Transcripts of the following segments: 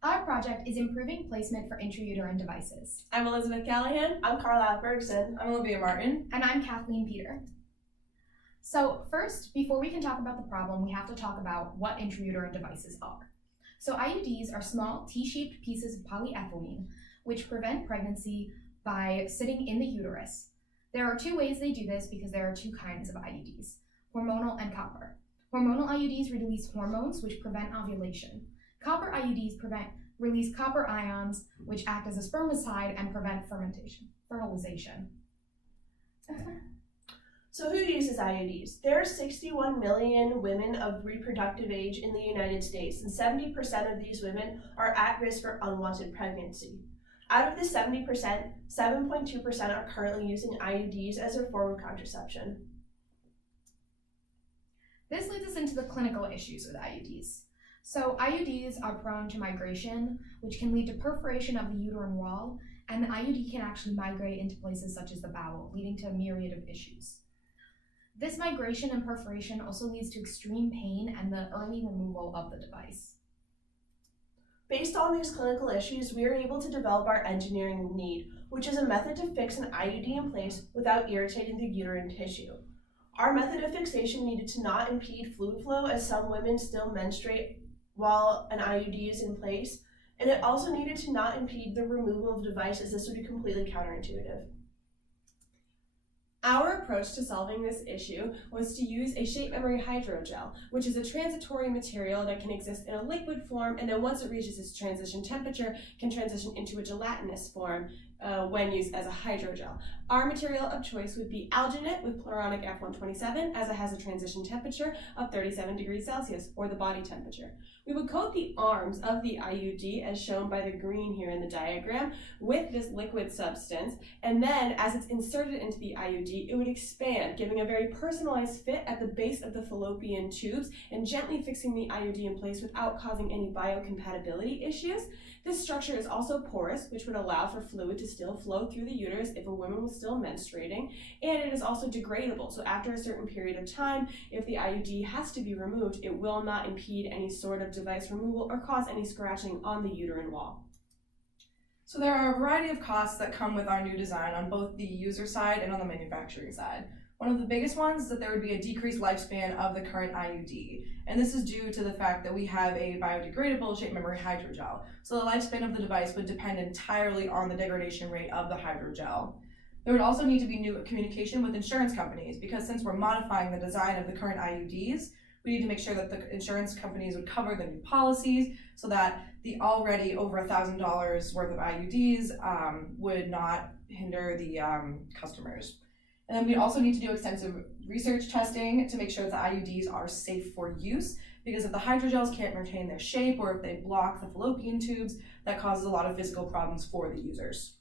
Our project is improving placement for intrauterine devices. I'm Elizabeth Callahan. I'm Carlisle Ferguson. I'm Olivia Martin. And I'm Kathleen Peter. So first, before we can talk about the problem, we have to talk about what intrauterine devices are. So IUDs are small T-shaped pieces of polyethylene which prevent pregnancy by sitting in the uterus. There are two ways they do this because there are two kinds of IUDs, hormonal and copper. Hormonal IUDs release hormones which prevent ovulation. Copper IUDs release copper ions which act as a spermicide and prevent fertilization. So who uses IUDs? There are 61 million women of reproductive age in the United States, and 70% of these women are at risk for unwanted pregnancy. Out of the 70%, 7.2% are currently using IUDs as a form of contraception. This leads us into the clinical issues with IUDs. So IUDs are prone to migration, which can lead to perforation of the uterine wall, and the IUD can actually migrate into places such as the bowel, leading to a myriad of issues. This migration and perforation also leads to extreme pain and the early removal of the device. Based on these clinical issues, we are able to develop our engineering lead, which is a method to fix an IUD in place without irritating the uterine tissue. Our method of fixation needed to not impede fluid flow, as some women still menstruate while an IUD is in place, and it also needed to not impede the removal of the device, as this would be completely counterintuitive. Our approach to solving this issue was to use a shape memory hydrogel, which is a transitory material that can exist in a liquid form, and then once it reaches its transition temperature, can transition into a gelatinous form when used as a hydrogel. Our material of choice would be alginate with pluronic F127, as it has a transition temperature of 37 degrees Celsius, or the body temperature. We would coat the arms of the IUD, as shown by the green here in the diagram, with this liquid substance, and then as it's inserted into the IUD, it would expand, giving a very personalized fit at the base of the fallopian tubes and gently fixing the IUD in place without causing any biocompatibility issues. This structure is also porous, which would allow for fluid to still flow through the uterus if a woman was still menstruating, and it is also degradable. So after a certain period of time, if the IUD has to be removed, it will not impede any sort of device removal or cause any scratching on the uterine wall. So there are a variety of costs that come with our new design on both the user side and on the manufacturing side. One of the biggest ones is that there would be a decreased lifespan of the current IUD, and this is due to the fact that we have a biodegradable shape memory hydrogel. So the lifespan of the device would depend entirely on the degradation rate of the hydrogel. There would also need to be new communication with insurance companies, because since we're modifying the design of the current IUDs, we need to make sure that the insurance companies would cover the new policies so that the already over $1,000 worth of IUDs would not hinder the customers. And then we also need to do extensive research testing to make sure that the IUDs are safe for use, because if the hydrogels can't retain their shape or if they block the fallopian tubes, that causes a lot of physical problems for the users.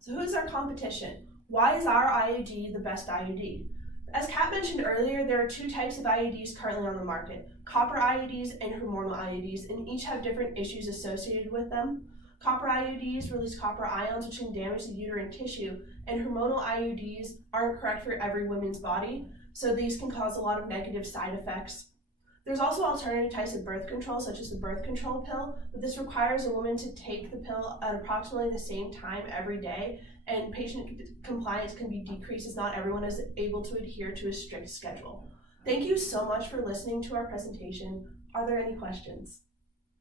So who's our competition? Why is our IUD the best IUD? As Kat mentioned earlier, there are two types of IUDs currently on the market, copper IUDs and hormonal IUDs, and each have different issues associated with them. Copper IUDs release copper ions which can damage the uterine tissue, and hormonal IUDs aren't correct for every woman's body, so these can cause a lot of negative side effects. There's also alternative types of birth control, such as the birth control pill, but this requires a woman to take the pill at approximately the same time every day, and patient compliance can be decreased as not everyone is able to adhere to a strict schedule. Thank you so much for listening to our presentation. Are there any questions?